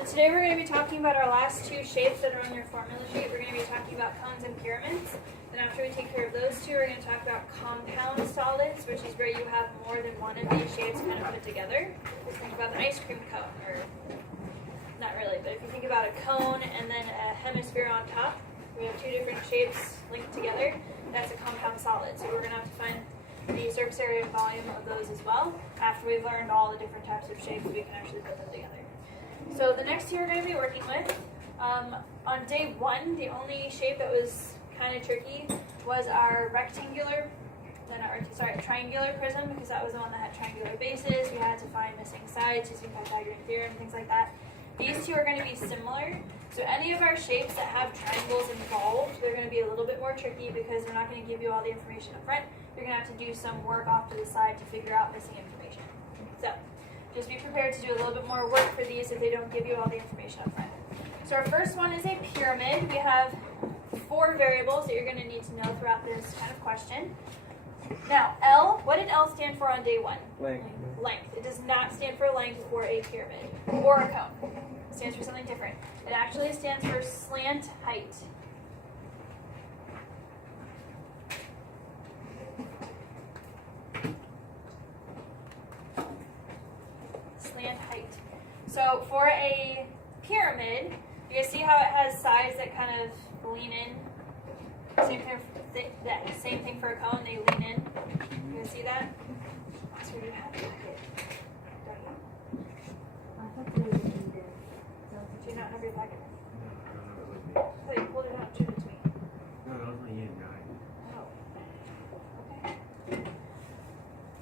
So today we're going to be talking about our last two shapes that are on your formula sheet. We're going to be talking about cones and pyramids. Then after we take care of those two, we're going to talk about compound solids, which is where you have more than one of these shapes kind of put together. Just think about the ice cream cone, or not really, but if you think about a cone and then a hemisphere on top, we have two different shapes linked together. That's a compound solid. So we're going to have to find the surface area and volume of those as well. After we've learned all the different types of shapes, we can actually put them together. So the next two we're going to be working with, on day one, the only shape that was kind of tricky was our triangular prism, because that was the one that had triangular bases. We had to find missing sides using Pythagorean theorem, things like that. These two are going to be similar. So any of our shapes that have triangles involved, they're going to be a little bit more tricky because they're not going to give you all the information up front. You're going to have to do some work off to the side to figure out missing information. So just be prepared to do a little bit more work for these if they don't give you all the information up front. So our first one is a pyramid. We have 4 variables that you're going to need to know throughout this kind of question. Now, L, what did L stand for on day one? Length. Length. It does not stand for length for a pyramid or a cone. It stands for something different. It actually stands for slant height. Slant height. So for a pyramid, you guys see how it has sides that kind of lean in? Same thing for a cone, they lean in. You guys see that? That's where you have it. Do you not have your packet? I thought you pulled it out and showed it to me. No, that was my yin, right? Oh. Okay.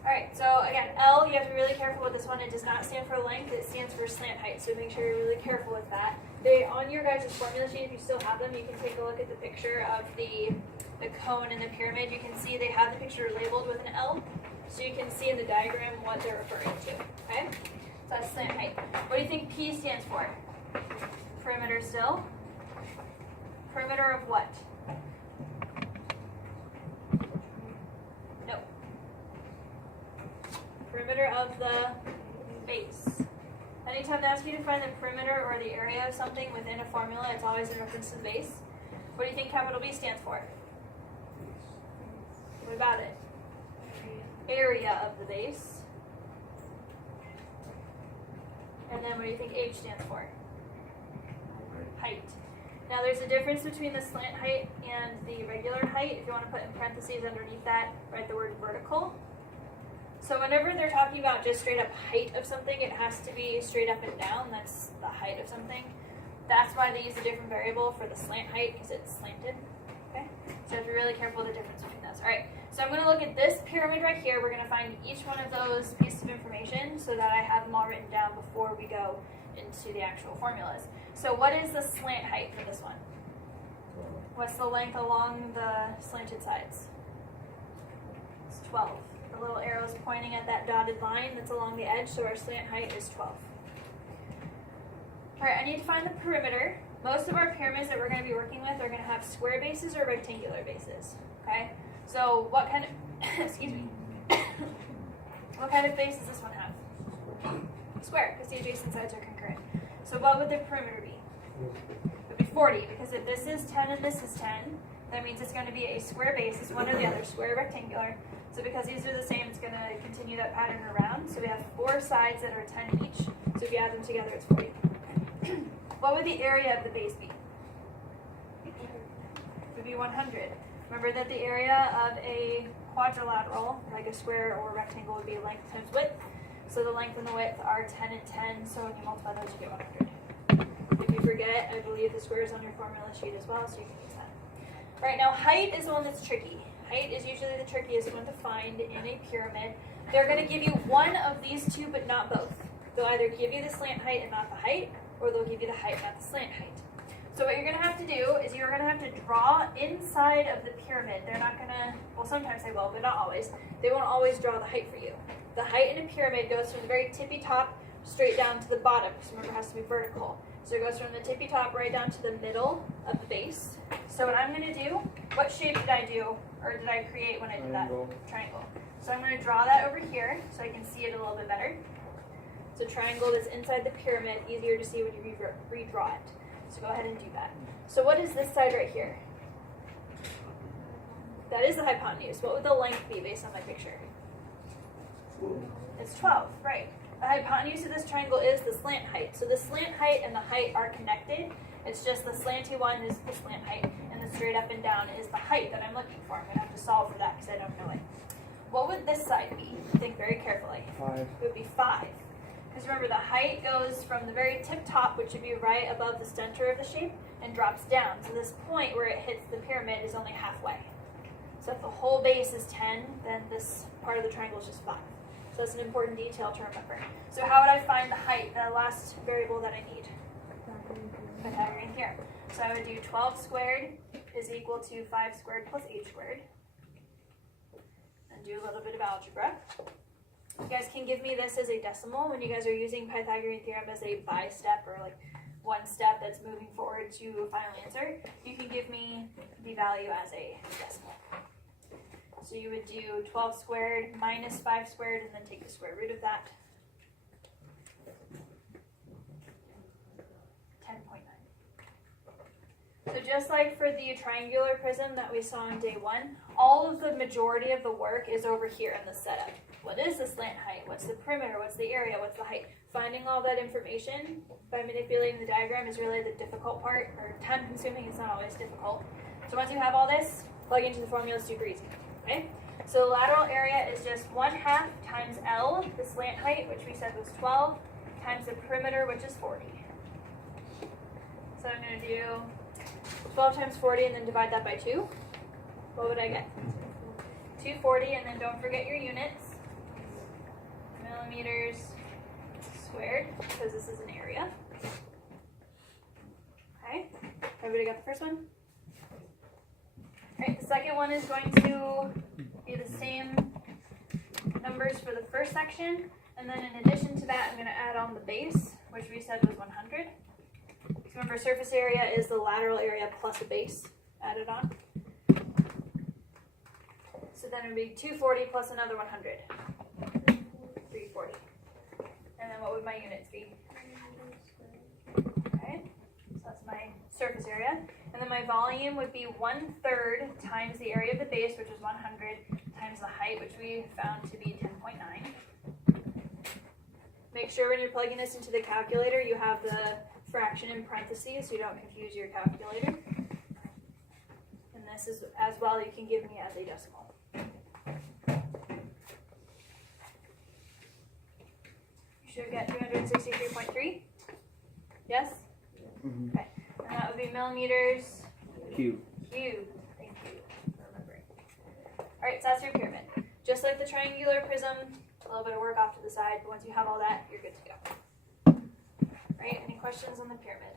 Alright, so again, L, you have to be really careful with this one. It does not stand for length, it stands for slant height. So make sure you're really careful with that. On your guys' formula sheet, if you still have them, you can take a look at the picture of the cone and the pyramid. You can see they have the picture labeled with an L. So you can see in the diagram what they're referring to. Okay? So that's slant height. What do you think P stands for? Perimeter still? Perimeter of what? No. Perimeter of the base. Anytime they ask you to find the perimeter or the area of something within a formula, it's always in reference to the base. What do you think capital B stands for? What about it? Area of the base. And then what do you think H stands for? Height. Now there's a difference between the slant height and the regular height. If you want to put in parentheses underneath that, write the word vertical. So whenever they're talking about just straight up height of something, it has to be straight up and down. That's the height of something. That's why they use a different variable for the slant height, because it's slanted. Okay? So you have to be really careful with the difference between those. Alright, so I'm going to look at this pyramid right here. We're going to find each one of those pieces of information so that I have them all written down before we go into the actual formulas. So what is the slant height for this one? What's the length along the slanted sides? It's 12. The little arrow's pointing at that dotted line that's along the edge, so our slant height is 12. Alright, I need to find the perimeter. Most of our pyramids that we're going to be working with are going to have square bases or rectangular bases. Okay? So what kind of excuse me. What kind of base does this one have? Square, because the adjacent sides are concurrent. So what would the perimeter be? It would be 40, because if this is 10 and this is 10, that means it's going to be a square base. It's one or the other, square or rectangular. So because these are the same, it's going to continue that pattern around. So we have 4 sides that are 10 each. So if you add them together, it's 40. What would the area of the base be? It would be 100. Remember that the area of a quadrilateral, like a square or a rectangle, would be length times width. So the length and the width are 10 and 10, so when you multiply those, you get 100. If you forget, I believe the square is on your formula sheet as well, so you can use that. All right, now height is the one that's tricky. Height is usually the trickiest one to find in a pyramid. They're going to give you one of these two, but not both. They'll either give you the slant height and not the height, or they'll give you the height, not the slant height. So what you're going to have to do is you're going to have to draw inside of the pyramid. They're not going to, well, sometimes they will, but not always. They won't always draw the height for you. The height in a pyramid goes from the very tippy top straight down to the bottom, because remember it has to be vertical. So it goes from the tippy top right down to the middle of the base. So what I'm going to do, what shape did I do, or did I create when I did that? Triangle. So I'm going to draw that over here so I can see it a little bit better. It's a triangle that's inside the pyramid, easier to see when you redraw it. So go ahead and do that. So what is this side right here? That is the hypotenuse. What would the length be based on my picture? It's 12, right. The hypotenuse of this triangle is the slant height. So the slant height and the height are connected. It's just the slanty one is the slant height, and the straight up and down is the height that I'm looking for. I'm going to have to solve for that because I don't know it. What would this side be? Think very carefully. 5. It would be 5. Because remember, the height goes from the very tip top, which would be right above the center of the shape, and drops down. So this point where it hits the pyramid is only halfway. So if the whole base is 10, then this part of the triangle is just 5. So that's an important detail to remember. So how would I find the height, the last variable that I need? Pythagorean theorem. So I would do 12 squared is equal to 5 squared plus 8 squared. And do a little bit of algebra. You guys can give me this as a decimal when you guys are using Pythagorean theorem as a bi-step or like one step that's moving forward to a final answer. You can give me the value as a decimal. So you would do 12 squared minus 5 squared and then take the square root of that. 10.9. So just like for the triangular prism that we saw on day 1, all of the majority of the work is over here in the setup. What is the slant height? What's the perimeter? What's the area? What's the height? Finding all that information by manipulating the diagram is really the difficult part, or time consuming. It's not always difficult. So once you have all this, plug into the formula, super easy. Okay? So lateral area is just 1/2 times L, the slant height, which we said was 12, times the perimeter, which is 40. So I'm going to do 12 times 40 and then divide that by 2. What would I get? 240, and then don't forget your units. Millimeters squared, because this is an area. Okay, everybody got the first one? Alright, the second one is going to be the same numbers for the first section, and then in addition to that, I'm going to add on the base, which we said was 100. Remember, surface area is the lateral area plus a base added on. So then it would be 240 plus another 100. 340. And then what would my units be? Okay, so that's my surface area. And then my volume would be 1/3 times the area of the base, which is 100, times the height, which we found to be 10.9. Make sure when you're plugging this into the calculator, you have the fraction in parentheses so you don't confuse your calculator. And this is as well, you can give me as a decimal. You should get 263.3. Yes? Mm-hmm. Okay. And that would be millimeters Cube. cubed. Thank you for remembering. Alright, so that's your pyramid. Just like the triangular prism, a little bit of work off to the side, but once you have all that, you're good to go. Right? Any questions on the pyramid?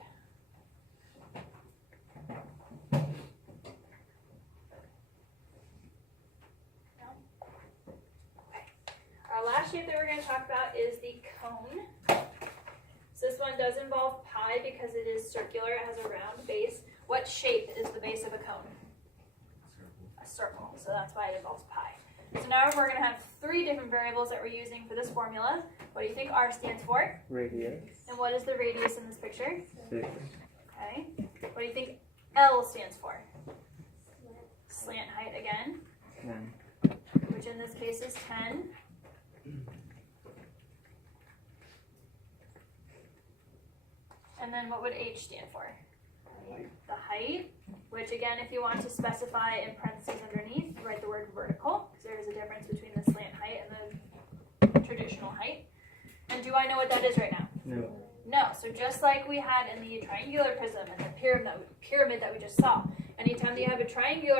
No? Okay. Our last shape that we're going to talk about is the cone. So this one does involve pi because it is circular. It has a round base. What shape is the base of a cone? A circle. So that's why it involves pi. So now we're going to have 3 different variables that we're using for this formula. What do you think R stands for? Radius. And what is the radius in this picture? 6. Okay. What do you think L stands for? Slant height again, 10. which in this case is 10. And then what would H stand for? The height, which again, if you want to specify in parentheses underneath, write the word vertical, because there is a difference between the slant height and the traditional height. And do I know what that is right now? No. No. So just like we had in the triangular prism and the pyramid that we just saw, anytime that you have a triangle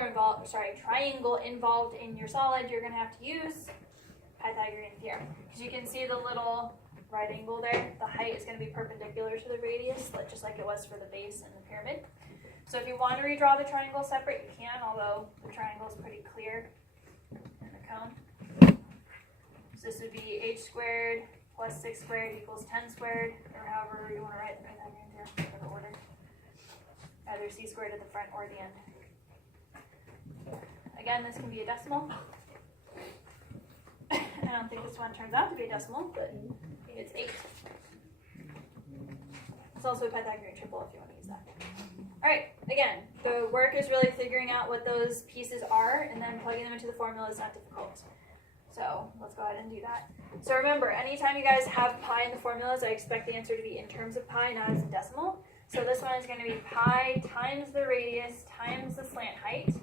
involved in your solid, you're going to have to use Pythagorean theorem. Because you can see the little right angle there, the height is going to be perpendicular to the radius, just like it was for the base and the pyramid. So if you want to redraw the triangle separate, you can, although the triangle is pretty clear in the cone. So this would be h squared plus 6 squared equals 10 squared, or however you want to write the Pythagorean theorem for the order. Either c squared at the front or the end. Again, this can be a decimal. I don't think this one turns out to be a decimal, but you It's 8. It's also a Pythagorean triple if you want to use that. Alright, again, the work is really figuring out what those pieces are and then plugging them into the formula is not difficult. So let's go ahead and do that. So remember, anytime you guys have pi in the formulas, I expect the answer to be in terms of pi, not as a decimal. So this one is going to be pi times the radius times the slant height.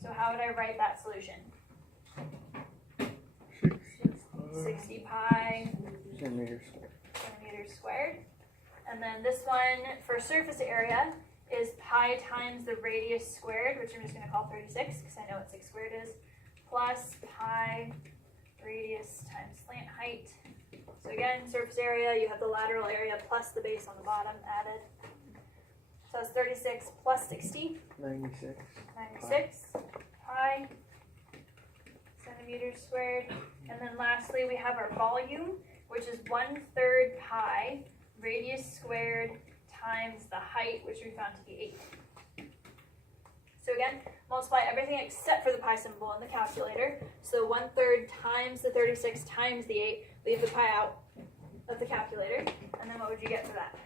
So how would I write that solution? 60 pi centimeters squared. And then this one for surface area is pi times the radius squared, which I'm just going to call 36 because I know what 6 squared is, plus pi radius times slant height. So again, surface area, you have the lateral area plus the base on the bottom added. So it's 36 plus 60. 96. 96 pi centimeters squared. And then lastly, we have our volume, which is 1/3 pi radius squared times the height, which we found to be 8. So again, multiply everything except for the pi symbol in the calculator. So 1/3 times the 36 times the 8. Leave the pi out of the calculator. And then what would you get for that?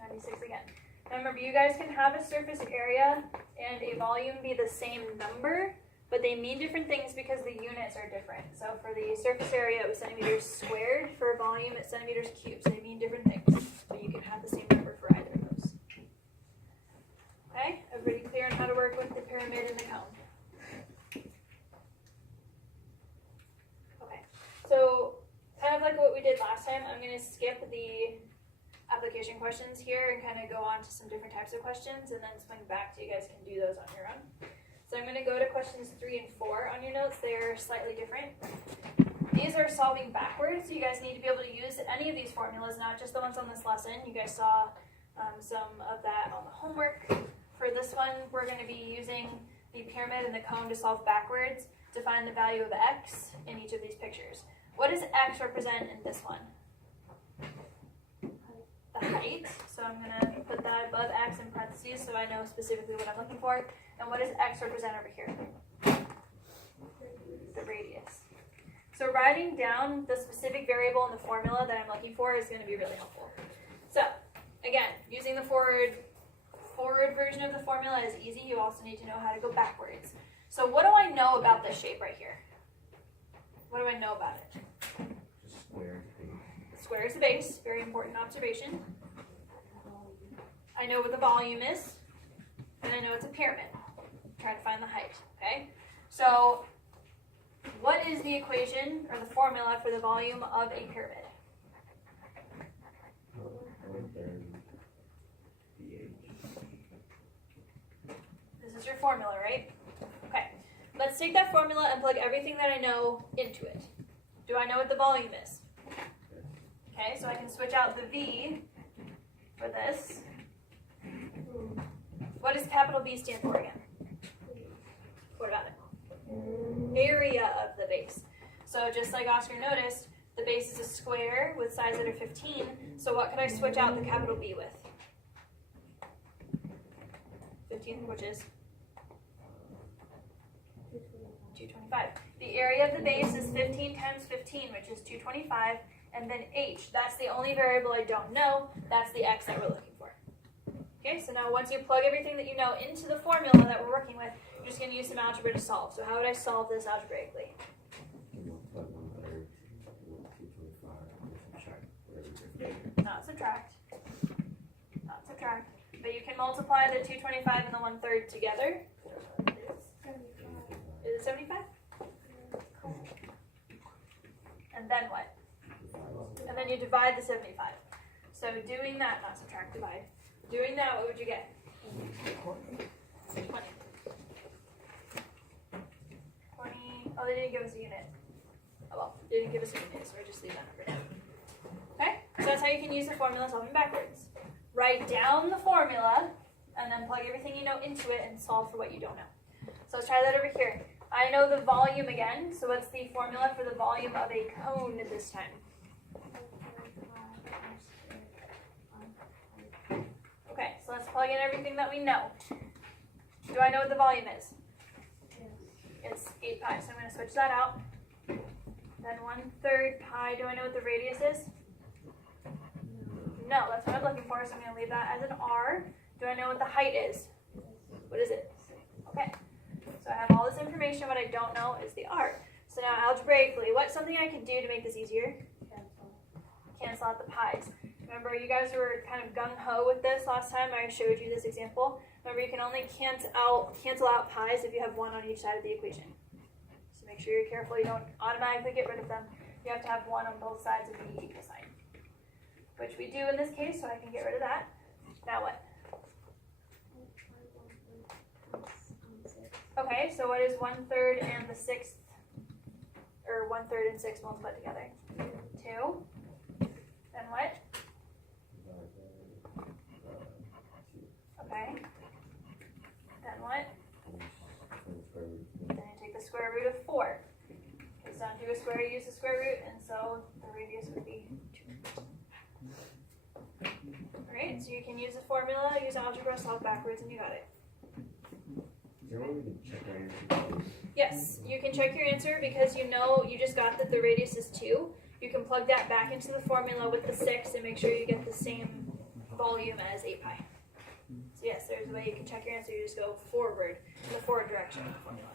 96 again. Now remember, you guys can have a surface area and a volume be the same number, but they mean different things because the units are different. So for the surface area, it was centimeters squared. For volume, it's centimeters cubed. So they mean different things, but you can have the same number for either of those. Okay, everybody clear on how to work with the pyramid and the cone? Okay, so kind of like what we did last time, I'm going to skip the application questions here and kind of go on to some different types of questions and then swing back to you guys can do those on your own. So I'm going to go to questions 3 and 4 on your notes. They're slightly different. These are solving backwards. You guys need to be able to use any of these formulas, not just the ones on this lesson. You guys saw some of that on the homework. For this one, we're going to be using the pyramid and the cone to solve backwards to find the value of x in each of these pictures. What does x represent in this one? The height. So I'm going to put that above x in parentheses so I know specifically what I'm looking for. And what does x represent over here? The radius. So writing down the specific variable in the formula that I'm looking for is going to be really helpful. So again, using the forward version of the formula is easy. You also need to know how to go backwards. So what do I know about this shape right here? What do I know about it? Just square. The square is the base. Very important observation. I know what the volume is, and I know it's a pyramid. Trying to find the height, okay? So what is the equation or the formula for the volume of a pyramid? 1/3 pH. This is your formula, right? Okay. Let's take that formula and plug everything that I know into it. Do I know what the volume is? Okay, so I can switch out the V for this. What does capital B stand for again? What about it? Area of the base. So just like Oscar noticed, the base is a square with sides that are 15. So what could I switch out the capital B with? 15, which is 225. The area of the base is 15 times 15, which is 225. And then h, that's the only variable I don't know. That's the x that we're looking for. Okay, so now once you plug everything that you know into the formula that we're working with, you're just going to use some algebra to solve. So how would I solve this algebraically? Not subtract. Not subtract. But you can multiply the 225 and the 1/3 together. Is it 75? And then what? And then you divide the 75. So doing that, not subtract, divide. Doing that, what would you get? 20. 20. Oh, they didn't give us a unit. Oh well, they didn't give us a unit, so I just leave that number down. Okay? So that's how you can use the formula solving backwards. Write down the formula, and then plug everything you know into it and solve for what you don't know. So let's try that over here. I know the volume again, so what's the formula for the volume of a cone this time? Okay, so let's plug in everything that we know. Do I know what the volume is? it's 8 pi. So I'm going to switch that out. Then 1/3 pi. Do I know what the radius is? No, that's what I'm looking for. So I'm going to leave that as an r. Do I know what the height is? What is it? Okay. So I have all this information. What I don't know is the r. So now algebraically, what's something I can do to make this easier? Cancel out the pi's. Remember, you guys were kind of gung-ho with this last time I showed you this example. Remember, you can only cancel out pi's if you have 1 on each side of the equation. So make sure you're careful you don't automatically get rid of them. You have to have 1 on both sides of the equal sign, which we do in this case, so I can get rid of that. Now what? Okay, so what is 1/3 and the 6th, or 1/3 and 6 multiplied together? 2. Then what? Okay. Then what? Then I take the square root of 4. Because don't do a square, use the square root, and so the radius would be 2. Alright, so you can use the formula, use algebra, solve backwards, and you got it. Is there a way we can check our answer? Yes, you can check your answer because you know you just got that the radius is 2. You can plug that back into the formula with the 6 and make sure you get the same volume as 8 pi. So yes, there's a way you can check your answer. You just go forward in the forward direction of the formula.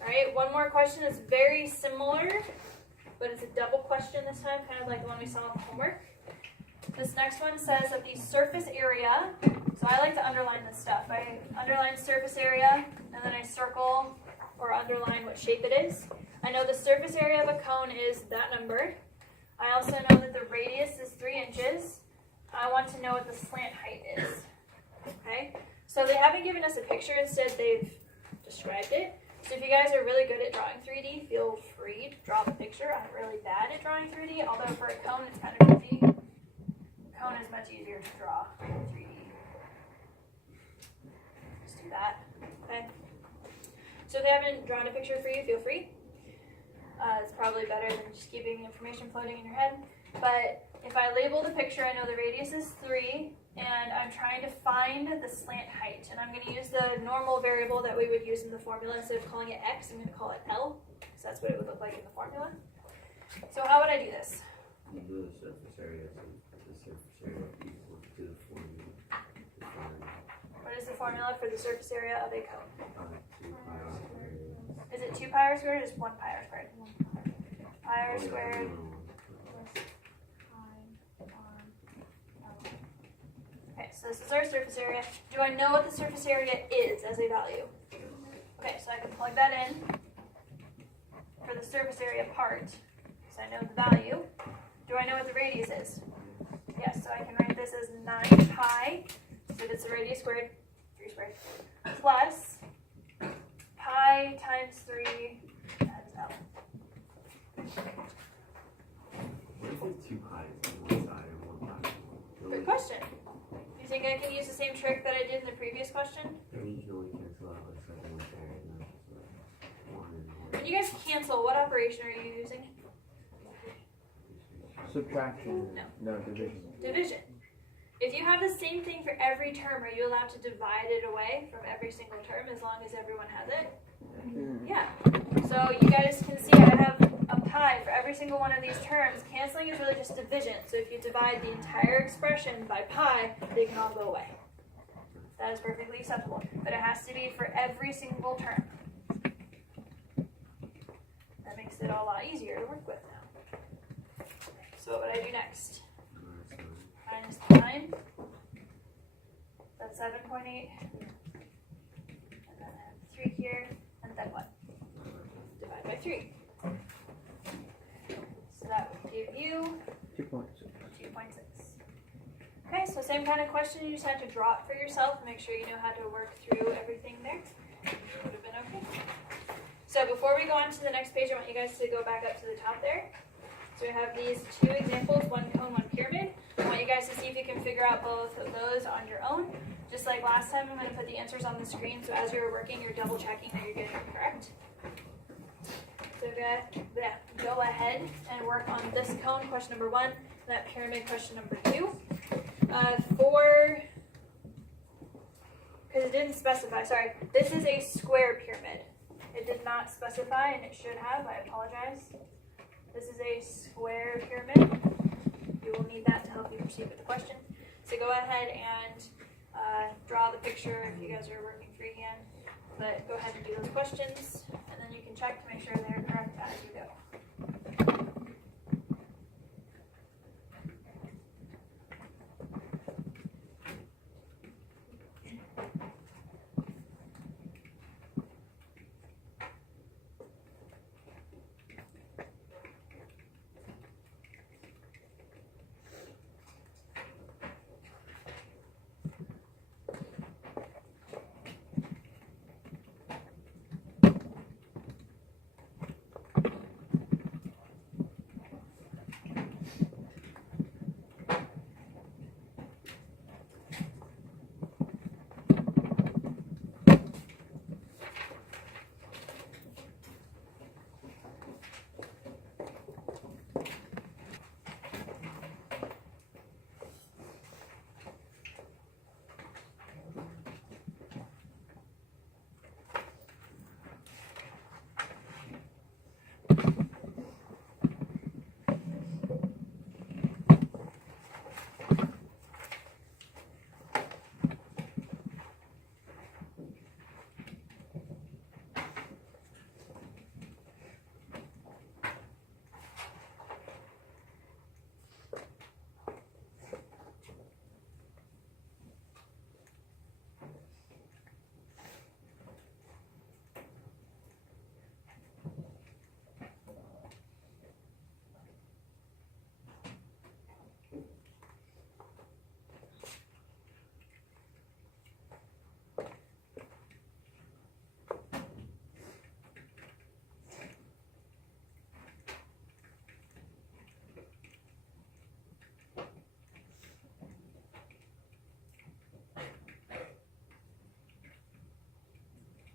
Alright, one more question that's very similar, but it's a double question this time, kind of like the one we saw in homework. This next one says that the surface area, so I like to underline this stuff. I underline surface area, and then I circle or underline what shape it is. I know the surface area of a cone is that number. I also know that the radius is 3 inches. I want to know what the slant height is. Okay? So they haven't given us a picture, instead they've described it. So if you guys are really good at drawing 3D, feel free to draw the picture. I'm really bad at drawing 3D, although for a cone it's kind of easy. A cone is much easier to draw in 3D. Just do that. Okay? So if they haven't drawn a picture for you, feel free. It's probably better than just keeping information floating in your head. But if I label the picture, I know the radius is 3, and I'm trying to find the slant height. And I'm going to use the normal variable that we would use in the formula. Instead of calling it x, I'm going to call it L, because that's what it would look like in the formula. So how would I do this? You do the surface area, so the surface area equal to the formula. What is the formula for the surface area of a cone? 2 pi r squared. Is it 2 pi r squared or just 1 pi r squared? Pi r squared. Okay, so this is our surface area. Do I know what the surface area is as a value? Okay, so I can plug that in for the surface area part. So I know the value. Do I know what the radius is? Yes, so I can write this as 9 pi, so that's the radius squared, 3 squared, plus pi times 3 times L. What if it's 2 pi's on one side and 1 pi on one? Good question. Do you think I can use the same trick that I did in the previous question? I mean, you can only cancel out like something like there, and not just like 1 and 1. When you guys cancel, what operation are you using? Subtraction. No. No, division. Division. If you have the same thing for every term, are you allowed to divide it away from every single term as long as everyone has it? Yeah. So you guys can see I have a pi for every single one of these terms. Canceling is really just division. So if you divide the entire expression by pi, they can all go away. That is perfectly acceptable. But it has to be for every single term. That makes it a lot easier to work with now. So what would I do next? Minus 9. That's 7.8. And then I have 3 here. And then what? Divide by 3. So that would give you 2.6. 2.6. Okay, so same kind of question. You just have to draw it for yourself and make sure you know how to work through everything there. It would have been okay. So before we go on to the next page, I want you guys to go back up to the top there. So we have these 2 examples, one cone, one pyramid. I want you guys to see if you can figure out both of those on your own. Just like last time, I'm going to put the answers on the screen, so as you're working, you're double checking that you're getting it correct. So go ahead and work on this cone, question number 1, and that pyramid, question number 2. For because it didn't specify, sorry, this is a square pyramid. It did not specify, and it should have, I apologize. This is a square pyramid. You will need that to help you proceed with the question. So go ahead and draw the picture if you guys are working freehand. But go ahead and do those questions, and then you can check to make sure they're correct as you go.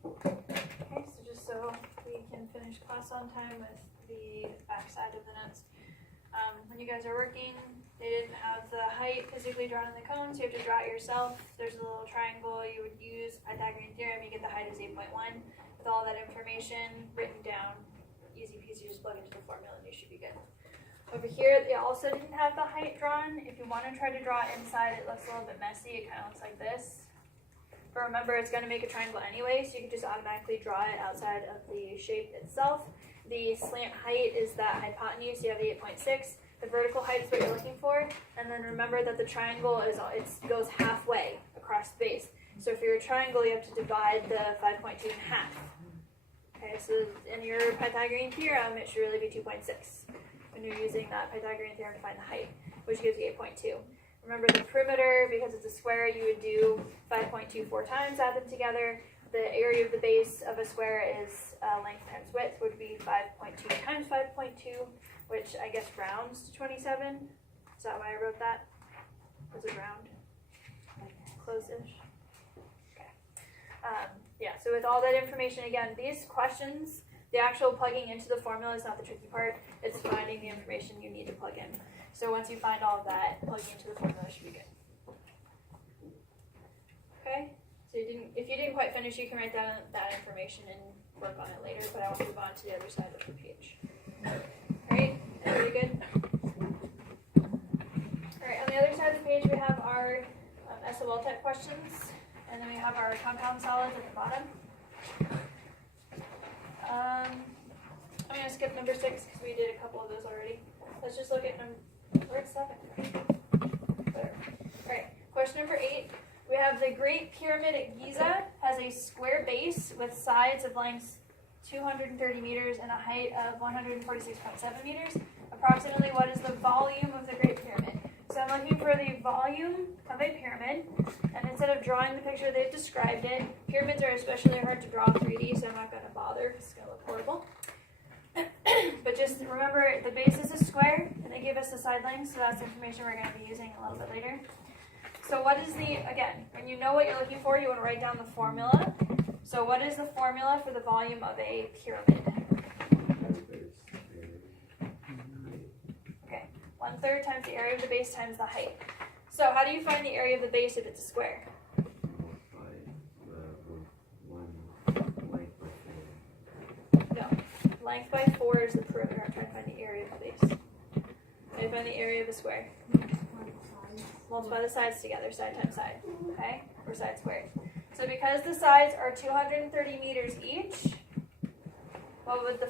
Okay, so just so we can finish class on time with the back side of the notes. When you guys are working, they didn't have the height physically drawn in the cone, so you have to draw it yourself. There's a little triangle you would use, Pythagorean theorem, you get the height as 8.1. With all that information written down, easy peasy, just plug into the formula and you should be good. Over here, they also didn't have the height drawn. If you want to try to draw it inside, it looks a little bit messy. It kind of looks like this. But remember, it's going to make a triangle anyway, so you can just automatically draw it outside of the shape itself. The slant height is that hypotenuse, you have the 8.6. The vertical height is what you're looking for. And then remember that the triangle goes halfway across the base. So if you're a triangle, you have to divide the 5.2 in half. Okay, so in your Pythagorean theorem, it should really be 2.6 when you're using that Pythagorean theorem to find the height, which gives you 8.2. Remember the perimeter, because it's a square, you would do 5.2 4 times, add them together. The area of the base of a square is length times width, would be 5.2 times 5.2, which I guess rounds to 27. Is that why I wrote that? Was it round? Close-ish? Okay. Yeah, so with all that information, again, these questions, the actual plugging into the formula is not the tricky part. It's finding the information you need to plug in. So once you find all of that, plugging into the formula should be good. Okay? So if you didn't quite finish, you can write down that information and work on it later, but I want to move on to the other side of the page. Alright, everybody good? Alright, on the other side of the page we have our SOL type questions, and then we have our compound solids at the bottom. I'm going to skip number 6 because we did a couple of those already. Let's just look at we're at 7. Alright, question number 8. We have the Great Pyramid at Giza has a square base with sides of lengths 230 meters and a height of 146.7 meters. Approximately what is the volume of the Great Pyramid? So I'm looking for the volume of a pyramid, and instead of drawing the picture, they've described it. Pyramids are especially hard to draw 3D, so I'm not going to bother because it's going to look horrible. But just remember, the base is a square, and they give us the side lengths, so that's information we're going to be using a little bit later. So what is again, when you know what you're looking for, you want to write down the formula. So what is the formula for the volume of a pyramid? Okay, 1/3 times the area of the base times the height. So how do you find the area of the base if it's a square? length by 4 is the perimeter. I'm trying to find the area of the base. I find the area of a square. Multiply the sides together, side times side. Okay? Or side squared. So because the sides are 230 meters each, what would the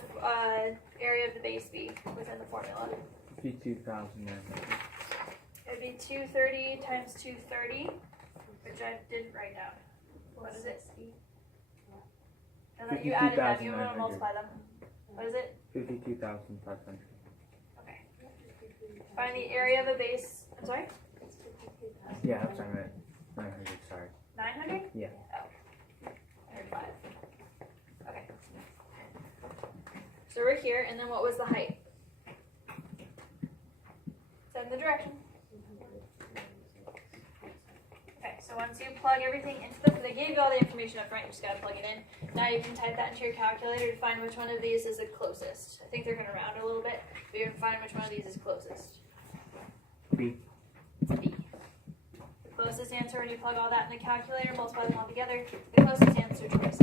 area of the base be within the formula? 52,000. It'd be 230 times 230, which I didn't write down. What is it? And then you added them. You want to multiply them. What is it? 52,500. Okay. Find the area of a base. I'm sorry? Yeah, that's what I meant. 900, sorry. 900? Yeah. Oh. 105. Okay. So we're here, and then what was the height? Send the direction. Okay, so once you plug everything into they gave you all the information up front, you just gotta plug it in. Now you can type that into your calculator to find which one of these is the closest. I think they're gonna round a little bit, but you're gonna find which one of these is closest. B. It's B. The closest answer, when you plug all that in the calculator, multiply them all together, the closest answer choice.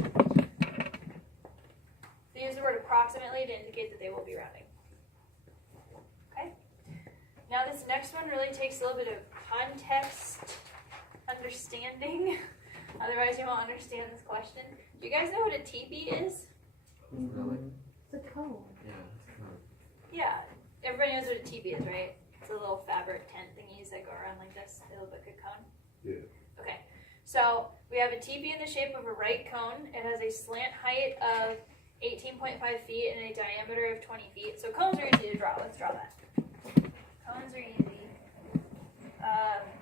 They use the word approximately to indicate that they will be rounding. Okay? Now this next one really takes a little bit of context understanding. Otherwise you won't understand this question. Do you guys know what a teepee is? Really? It's a cone. Yeah. Yeah. Everybody knows what a teepee is, right? It's a little fabric tent thingies that go around like this. They look like a cone. Yeah. Okay. So we have a teepee in the shape of a right cone. It has a slant height of 18.5 feet and a diameter of 20 feet. So cones are easy to draw. Let's draw that. Cones are easy.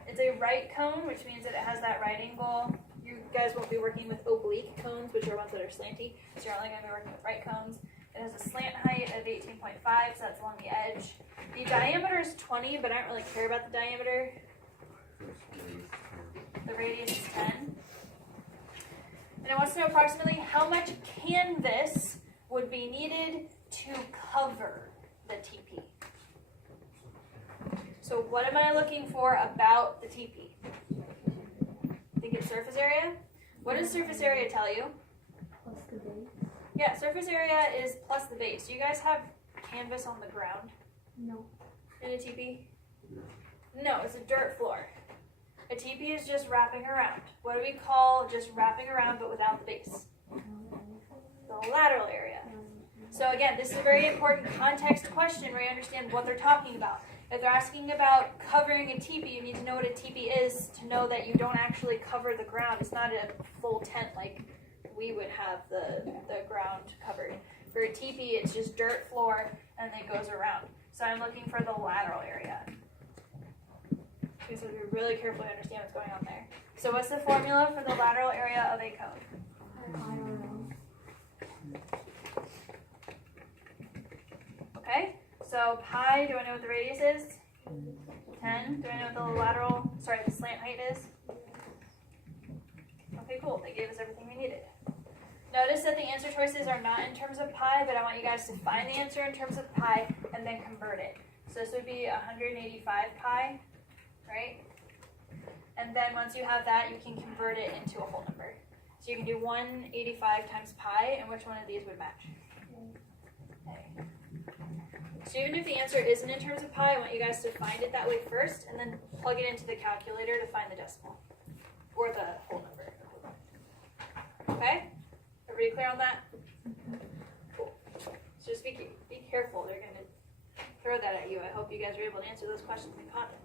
It's a right cone, which means that it has that right angle. You guys won't be working with oblique cones, which are ones that are slanty. So you're only going to be working with right cones. It has a slant height of 18.5, so that's along the edge. The diameter is 20, but I don't really care about the diameter. The radius is 10. And it wants to know approximately how much canvas would be needed to cover the teepee. So what am I looking for about the teepee? Think it's surface area? What does surface area tell you? Plus the base. Yeah, surface area is plus the base. Do you guys have canvas on the ground No. in a teepee? No, it's a dirt floor. A teepee is just wrapping around. What do we call just wrapping around but without the base? The lateral area. So again, this is a very important context question where you understand what they're talking about. If they're asking about covering a teepee, you need to know what a teepee is to know that you don't actually cover the ground. It's not a full tent like we would have the ground covered. For a teepee, it's just dirt floor and it goes around. So I'm looking for the lateral area. Okay, so be really careful to understand what's going on there. So what's the formula for the lateral area of a cone? I don't know. Okay, so pi, do I know what the radius is? 10. Do I know what the slant height is? Okay, cool. They gave us everything we needed. Notice that the answer choices are not in terms of pi, but I want you guys to find the answer in terms of pi and then convert it. So this would be 185 pi, right? And then once you have that, you can convert it into a whole number. So you can do 185 times pi, and which one of these would match? Okay. So even if the answer isn't in terms of pi, I want you guys to find it that way first, and then plug it into the calculator to find the decimal, or the whole number. Okay? Everybody clear on that? Cool. So just be careful. They're going to throw that at you. I hope you guys are able to answer those questions in confidence.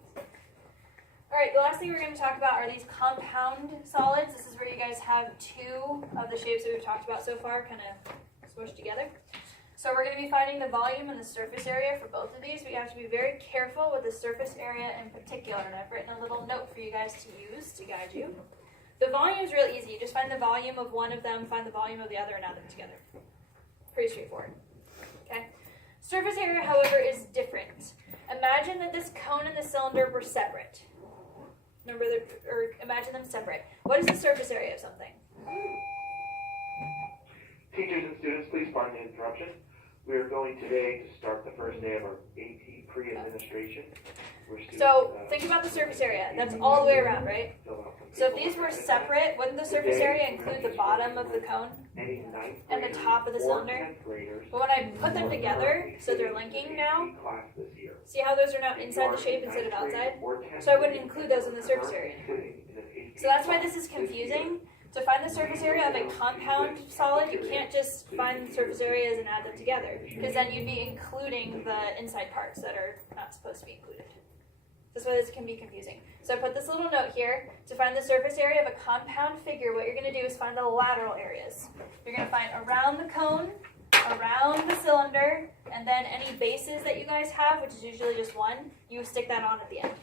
All right, the last thing we're going to talk about are these compound solids. This is where you guys have two of the shapes that we've talked about so far kind of smushed together. So we're going to be finding the volume and the surface area for both of these. We have to be very careful with the surface area in particular, and I've written a little note for you guys to use to guide you. The volume is real easy. You just find the volume of one of them, find the volume of the other, and add them together. Pretty straightforward. Okay. Surface area, however, is different. Imagine that this cone and the cylinder were separate. Imagine them separate. What is the surface area of something? Teachers and students, please pardon the interruption. We are going today to start the first day of our AP pre-administration. So think about the surface area. That's all the way around, right? So if these were separate, wouldn't the surface area include the bottom of the cone? Any ninth and the graders top of the or cylinder. 10th graders But when I put them who are together, currently so they're sitting linking in now, AP class this year. see how those are now If you inside are the shape a instead of ninth outside? grade or 10th So I wouldn't grade include those in the surface currently area. sitting in an AP So that's why class this is this year, confusing. To find the surface area of a compound solid, you can't just find the surface areas and add them together, because then you'd be including the inside parts that are not supposed to be included. That's why this can be confusing. So I put this little note here. To find the surface area of a compound figure, what you're going to do is find the lateral areas. You're going to find around the cone, around the cylinder, and then any bases that you guys have, which is usually just one, you stick that on at the end.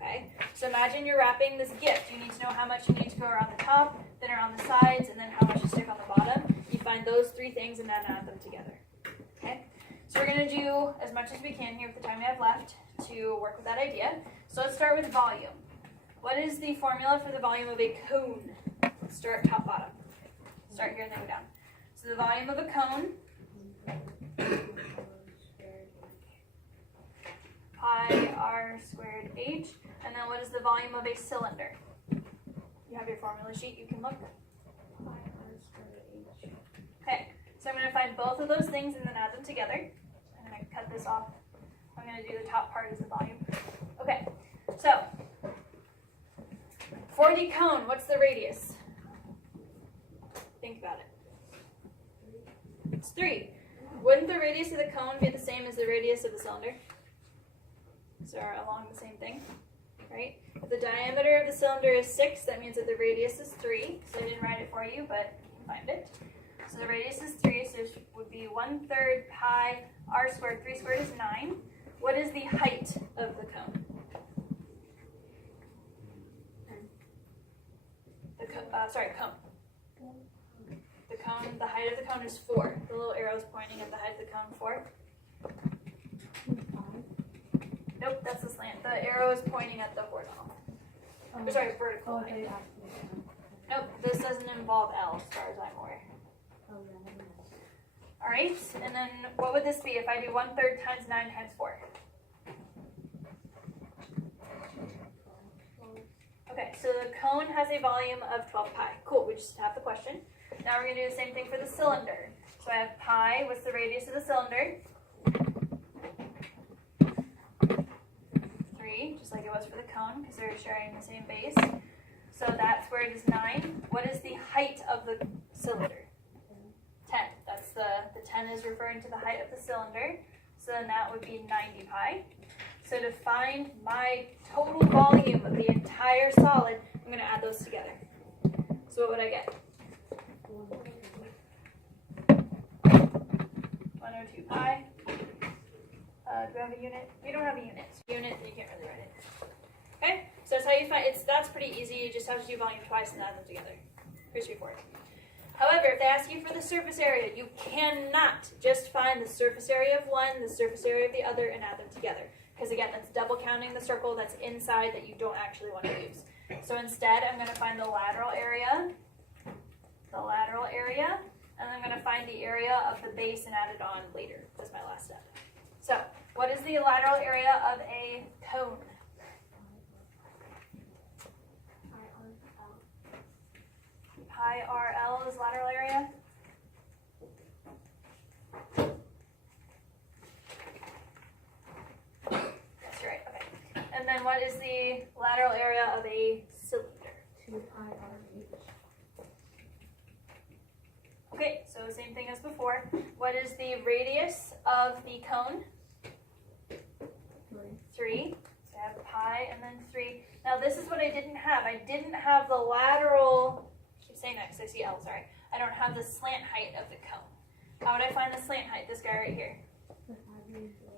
Okay? So imagine you're wrapping this gift. You need to know how much you need to go around the top, then around the sides, and then how much to stick on the bottom. You find those three things and then add them together. Okay? So we're going to do as much as we can here with the time we have left to work with that idea. So let's start with volume. What is the formula for the volume of a cone? Let's start top bottom. Start here and then go down. So the volume of a cone, pi r squared h. And then what is the volume of a cylinder? You have your formula sheet, you can look. Okay, so I'm going to find both of those things and then add them together. I'm going to cut this off. I'm going to do the top part as the volume. Okay, so for the cone, what's the radius? Think about it. It's 3. Wouldn't the radius of the cone be the same as the radius of the cylinder? So along the same thing, right? If the diameter of the cylinder is 6, that means that the radius is 3. So I didn't write it for you, but you can find it. So the radius is 3, so it would be 1/3 pi r squared. 3 squared is 9. What is the height of the cone? Cone. The cone, the height of the cone is 4. The little arrow is pointing at the height of the cone, 4. Nope, that's the slant. The arrow is pointing at the horizontal. Vertical. Oh, okay. Nope, this doesn't involve L as far as I'm aware. Alright, and then what would this be if I do 1/3 times 9 times 4? Okay, so the cone has a volume of 12 pi. Cool, we just have the question. Now we're going to do the same thing for the cylinder. So I have pi, what's the radius of the cylinder? 3, just like it was for the cone, because they're sharing the same base. So that squared is 9. What is the height of the cylinder? 10. That's the 10 is referring to the height of the cylinder. So then that would be 90 pi. So to find my total volume of the entire solid, I'm going to add those together. So what would I get? 102 pi. Do we have a unit? We don't have a unit. Unit, you can't really write it. Okay, so that's how you find that's pretty easy. You just have to do volume twice and add them together. Pretty straightforward. However, if they ask you for the surface area, you cannot just find the surface area of one, the surface area of the other, and add them together. Because again, that's double counting the circle that's inside that you don't actually want to use. So instead, I'm going to find the lateral area, and I'm going to find the area of the base and add it on later. That's my last step. So, what is the lateral area of a cone? Pi RL is lateral area. That's right, okay. And then what is the lateral area of a cylinder? 2 pi r h. Okay, so same thing as before. What is the radius of the cone? 3. So I have pi and then 3. Now this is what I didn't have. I didn't have the lateral, I keep saying that because I see L, sorry. I don't have the slant height of the cone. How would I find the slant height? This guy right here.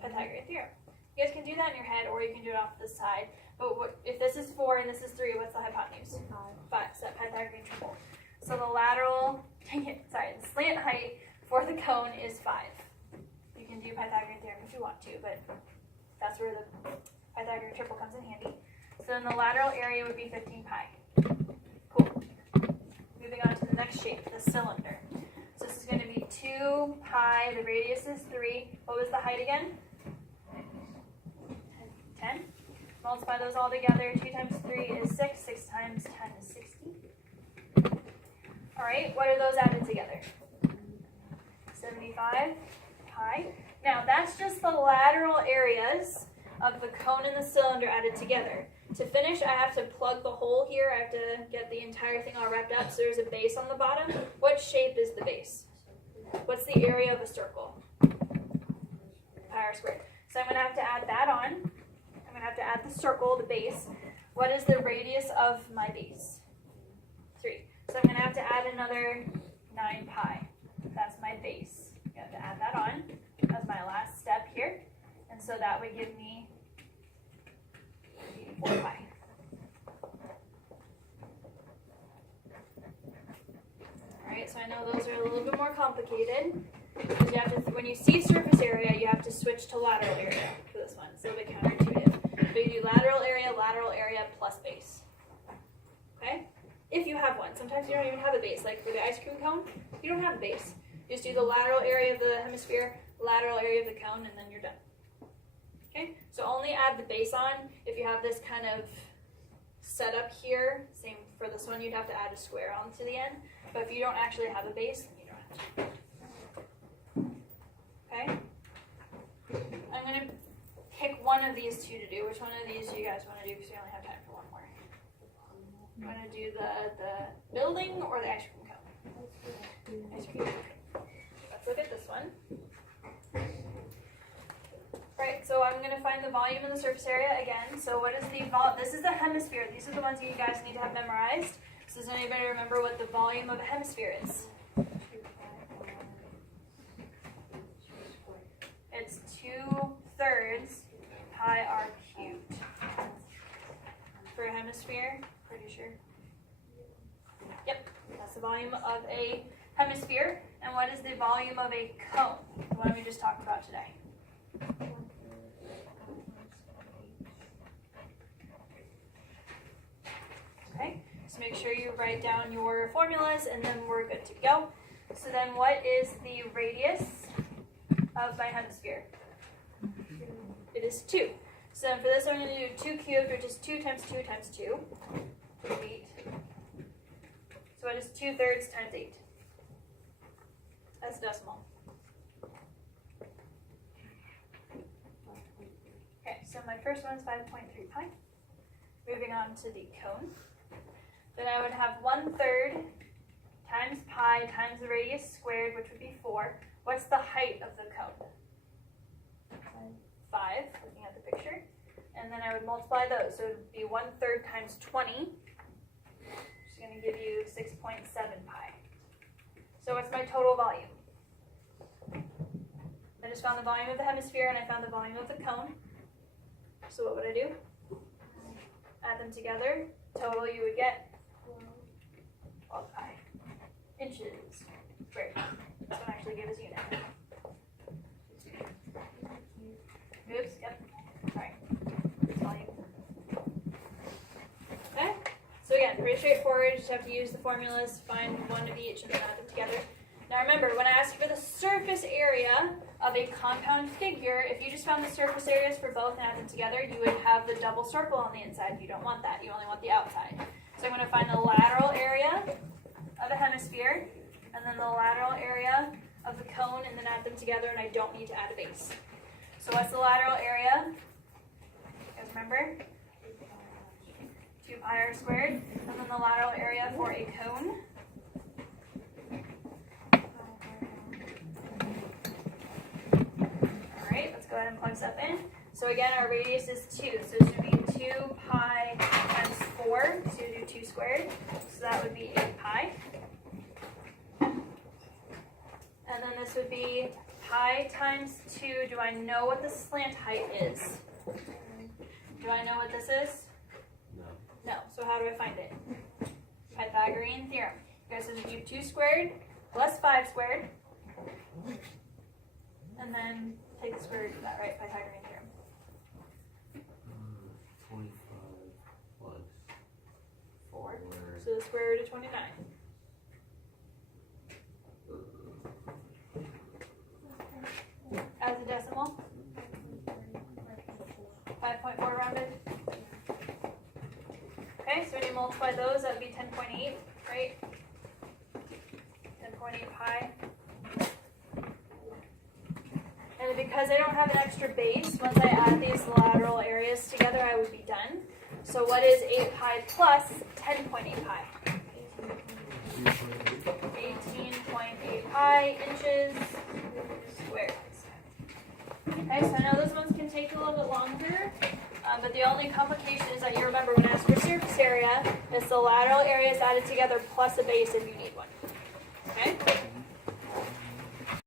Pythagorean theorem. You guys can do that in your head or you can do it off the side. But if this is 4 and this is 3, what's the hypotenuse? 5. So that Pythagorean triple. So the lateral, the slant height for the cone is 5. You can do Pythagorean theorem if you want to, but that's where the Pythagorean triple comes in handy. So then the lateral area would be 15 pi. Cool. Moving on to the next shape, the cylinder. So this is going to be 2 pi, the radius is 3. What was the height again? 10. Multiply those all together. 2 times 3 is 6. 6 times 10 is 60. All right, what are those added together? 75 pi. Now that's just the lateral areas of the cone and the cylinder added together. To finish, I have to plug the hole here. I have to get the entire thing all wrapped up. So there's a base on the bottom. What shape is the base? What's the area of a circle? Pi r squared. So I'm going to have to add that on. I'm going to have to add the circle, the base. What is the radius of my base? 3. So I'm going to have to add another 9 pi. That's my base. You have to add that on as my last step here. And so that would give me 84 pi. Alright, so I know those are a little bit more complicated. Because you have to, when you see surface area, you have to switch to lateral area for this one. It's a little bit counterintuitive. So you do lateral area plus base. Okay? If you have one. Sometimes you don't even have a base. Like for the ice cream cone, you don't have a base. You just do the lateral area of the hemisphere, lateral area of the cone, and then you're done. Okay? So only add the base on if you have this kind of setup here. Same for this one, you'd have to add a square on to the end. But if you don't actually have a base, then you don't have to. Okay? I'm going to pick one of these two to do. Which one of these do you guys want to do? Because we only have time for one more. You want to do the building or the ice cream cone? Ice cream cone. Let's look at this one. Right, so I'm going to find the volume and the surface area again. So what is the this is the hemisphere. These are the ones you guys need to have memorized. So does anybody remember what the volume of a hemisphere is? It's 2/3 pi r cubed. For a hemisphere, pretty sure. Yep, that's the volume of a hemisphere. And what is the volume of a cone? The one we just talked about today. Okay, so make sure you write down your formulas and then we're good to go. So then what is the radius of my hemisphere? It is 2. So then for this I'm going to do 2 cubed, which is 2 times 2 times 2, 8. So what is 2/3 times 8? That's decimal. Okay, so my first one is 5.3 pi. Moving on to the cone. Then I would have 1/3 times pi times the radius squared, which would be 4. What's the height of the cone? 5, looking at the picture. And then I would multiply those. So it would be 1/3 times 20, which is going to give you 6.7 pi. So what's my total volume? I just found the volume of the hemisphere and I found the volume of the cone. So what would I do? Add them together. Total you would get 12 pi. Inches. Great. This one actually gave us unit. Oops, yep. Sorry. Volume. Okay. So again, pretty straightforward. You just have to use the formulas, find one of each, and then add them together. Now remember, when I asked for the surface area of a compound figure, if you just found the surface areas for both and add them together, you would have the double circle on the inside. You don't want that. You only want the outside. So I'm going to find the lateral area of a hemisphere, and then the lateral area of the cone, and then add them together, and I don't need to add a base. So what's the lateral area? You guys remember? 2 pi r squared, and then the lateral area for a cone. Alright, let's go ahead and plug stuff in. So again, our radius is 2, so this would be 2 pi times 4, so you do 2 squared, so that would be 8 pi. And then this would be pi times 2. Do I know what the slant height is? Do I know what this is? No. No. So how do I find it? Pythagorean theorem. You guys have to do 2 squared plus 5 squared. And then take the square root of that, right? Pythagorean theorem. 25 plus 4. So the square root of 29. As a decimal. 5.4 rounded. Okay, so when you multiply those, that would be 10.8, right? 10.8 pi. And because I don't have an extra base, once I add these lateral areas together, I would be done. So what is 8 pi plus 10.8 pi? 18.8 pi inches squared. Okay, so I know those ones can take a little bit longer, but the only complication is that you remember when I asked for surface area, it's the lateral areas added together plus a base if you need one. Okay?